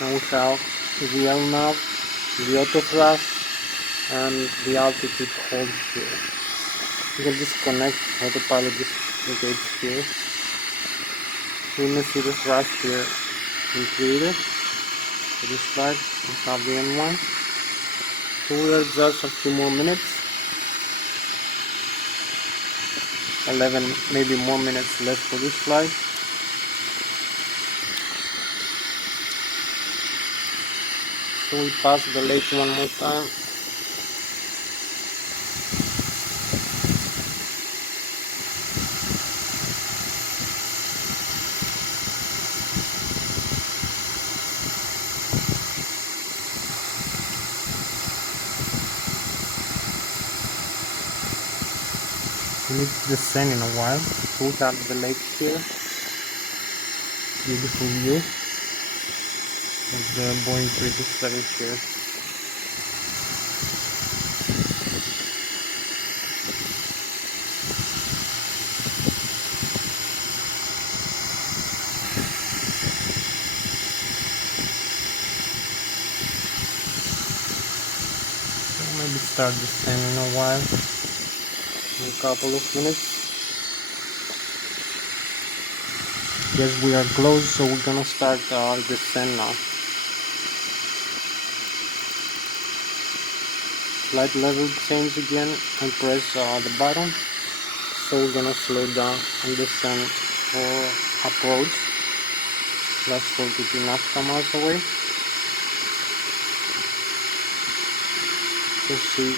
Now we have the LNAV, the auto thrust, and the altitude hold here. You can disconnect autopilot disengage here. You may see the thrust here included for this flight. We have the N1. So we are just a few more minutes. 11 maybe more minutes left for this flight. So we pass the lake one more time. We need to descend in a while. So we have the lake here. Beautiful view of the Boeing 327 here. So maybe start descending in a while. In a couple of minutes. Yes, we are close, so we're gonna start our descent now. flight level change again and press the button. So we're gonna slow down and descend for approach. That's 42 nautical miles away. You see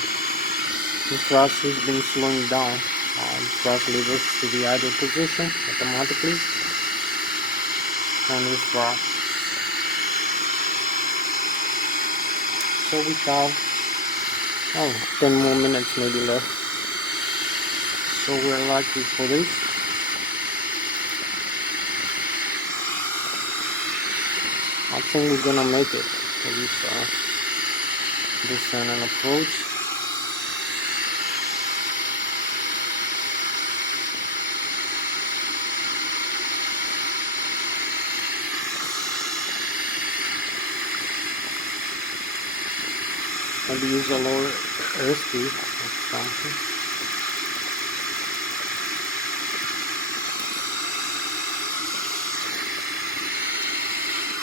the thrust has been slowing down. The thrust levers to the idle position automatically, and with so we have 10 more minutes maybe left. So we're lucky for this. I think we're gonna make it for this descent and approach. Maybe use a lower airspeed or something.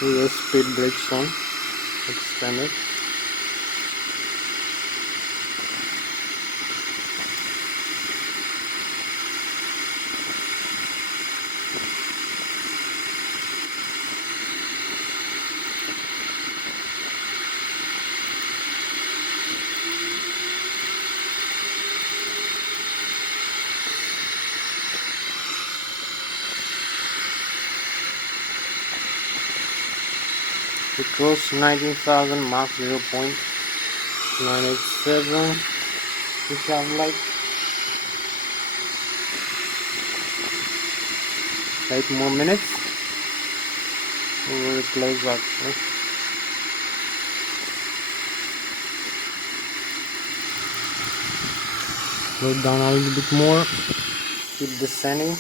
With the speed brakes on, extended. We crossed 19,000 Mach 0.987. We have like 8 more minutes. We're very close actually. Slow down a little bit more. Keep descending.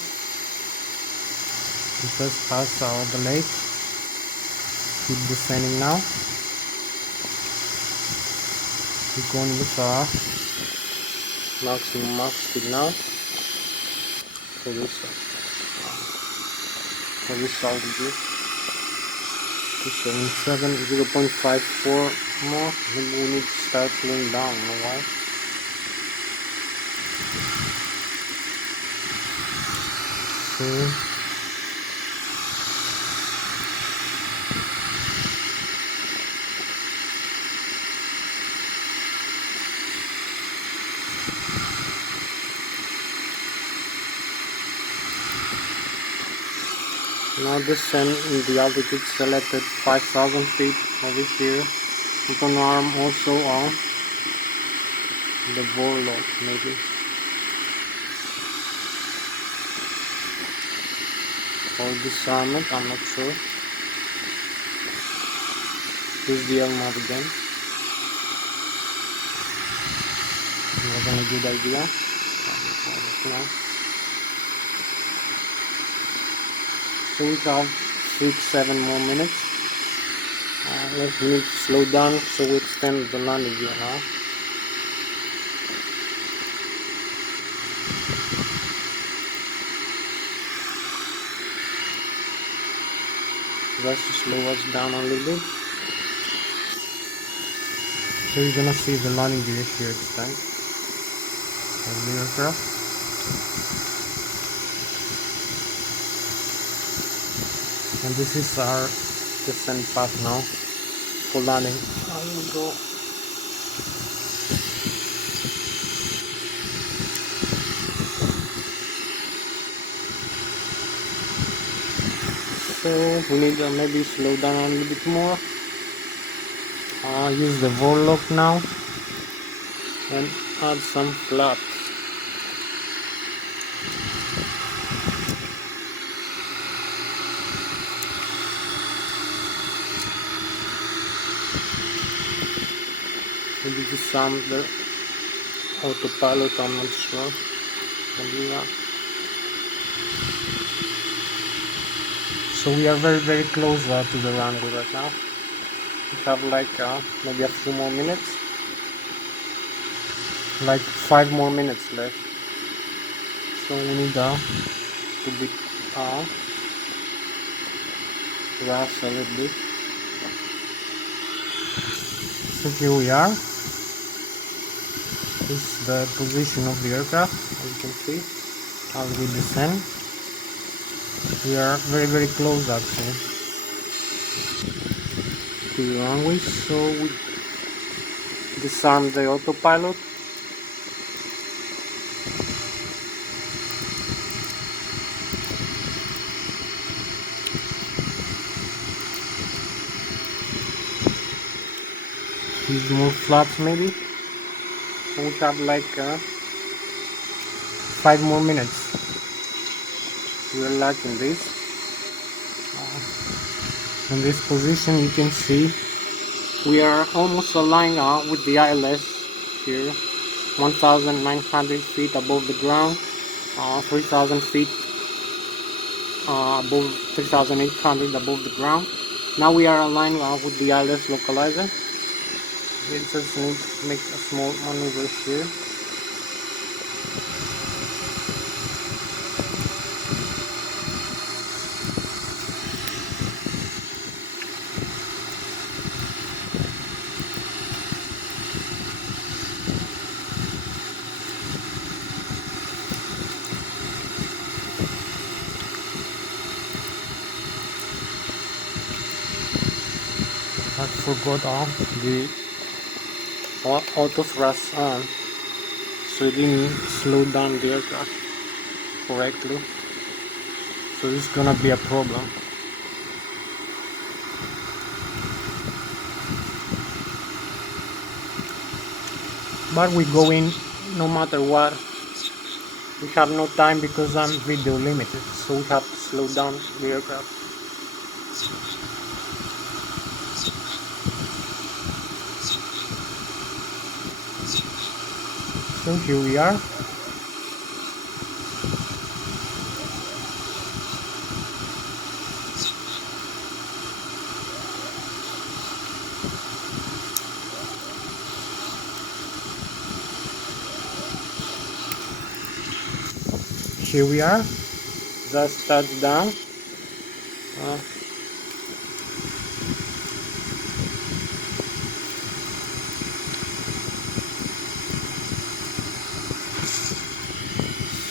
We just passed the lake. Keep descending now. Keep going with maximum Mach speed now. For this altitude. 277, 0.54 more. Maybe we need to start slowing down, you know why? So now descend in the altitude selected 5,000 feet over here. We can arm also on the Vorlock maybe. Or disarm it, I'm not sure. Use the Elmab again. It wasn't a good idea. So we have 6-7 more minutes. Let's need to slow down so we extend the landing gear now. Just to slow us down a little bit. So you're gonna see the landing gear here extend of the aircraft. And this is our descent path now for landing. I will go. So we need to maybe slow down a little bit more. Use the Vorlock now and add some flaps. Maybe disarm the autopilot, I'm not sure. Can do that. So we are very close to the runway right now. We have like maybe a few more minutes. Like 5 more minutes left. So we need to be rush a little bit. So here we are. This is the position of the aircraft, as you can see. As we descend, we are very close actually to the runway, so we disarm the autopilot. Use more flaps maybe. We have like 5 more minutes. We are lacking this. In this position you can see we are almost aligned with the Lszh here, 1,900 feet above the ground, 3,000 feet above 3,800 above the ground. Now we are aligned with the Lszh localizer. We just need to make a small maneuver here. I forgot the auto thrust on, so it didn't slow down the aircraft correctly, so this is gonna be a problem. But we go in no matter what. We have no time because I'm video limited, so we have to slow down the aircraft. So here we are. Here we are. Just touched down.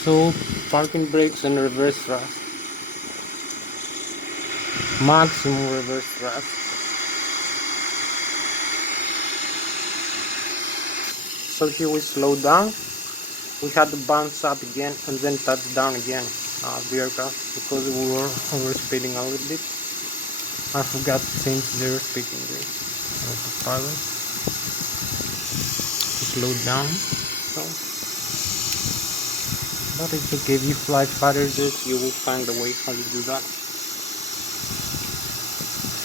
So parking brakes and reverse thrust. Maximum reverse thrust. So here we slow down. We had to bounce up again and then touch down again the aircraft because we were overspeeding a little bit. I forgot to change the airspeed in the autopilot to slow down. So, but it's okay, if you fly fighter jets, you will find a way how to do that.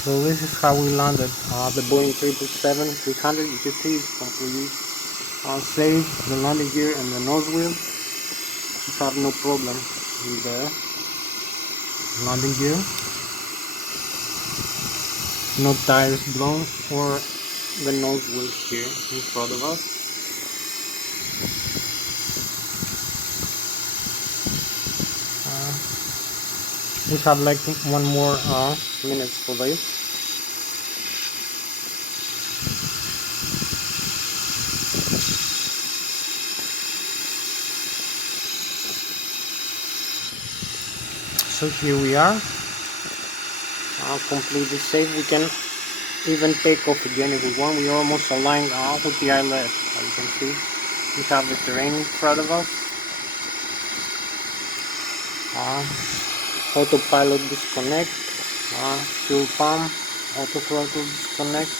So this is how we landed the Boeing 777-300. You can see it's completely safe. The landing gear and the nose wheel. You have no problem with the landing gear. No tires blown or the nose wheel here in front of us. We have like 1 more minutes for this. So here we are, completely safe. We can even take off again if we want. We are almost aligned with the Lszh. As you can see, we have the terrain in front of us. Autopilot disconnect, fuel pump, auto throttle disconnect.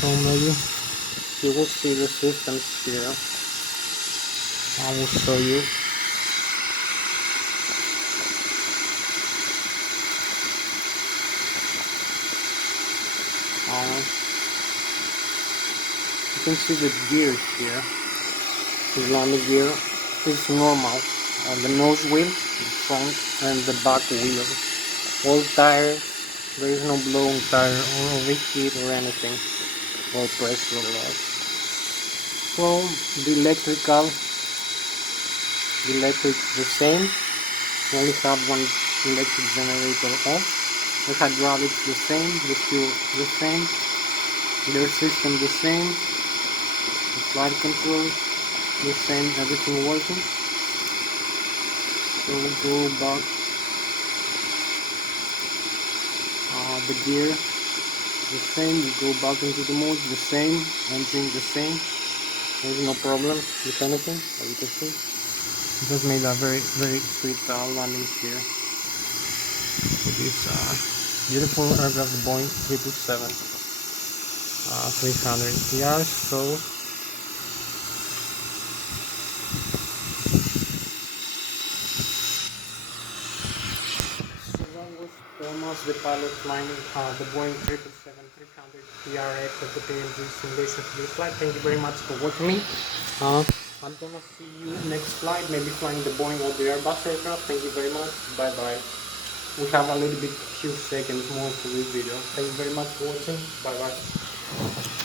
So maybe you will see the systems here. I will show you. You can see the gears here. The landing gear is normal. The nose wheel, the front and the back wheel. All tires, there is no blown tire or overheat or anything, or pressure loss. So the electric the same. We only have one electric generator off. The hydraulics the same, the fuel the same. Their system the same, the flight control the same, everything working. So go back, the gear the same, you go back into the mode the same, engine the same, there's no problem with anything, as you can see. It just made a very sweet landing here. This beautiful aircraft, the Boeing 777 300 TR. So that was almost the pilot flying the Boeing 777 300 TRX at the PMG simulation for this flight. Thank you very much for watching me. I'm gonna see you next flight, maybe flying the Boeing or the Airbus aircraft. Thank you very much. Bye bye. We have a little bit few seconds more for this video. Thank you very much for watching. Bye bye.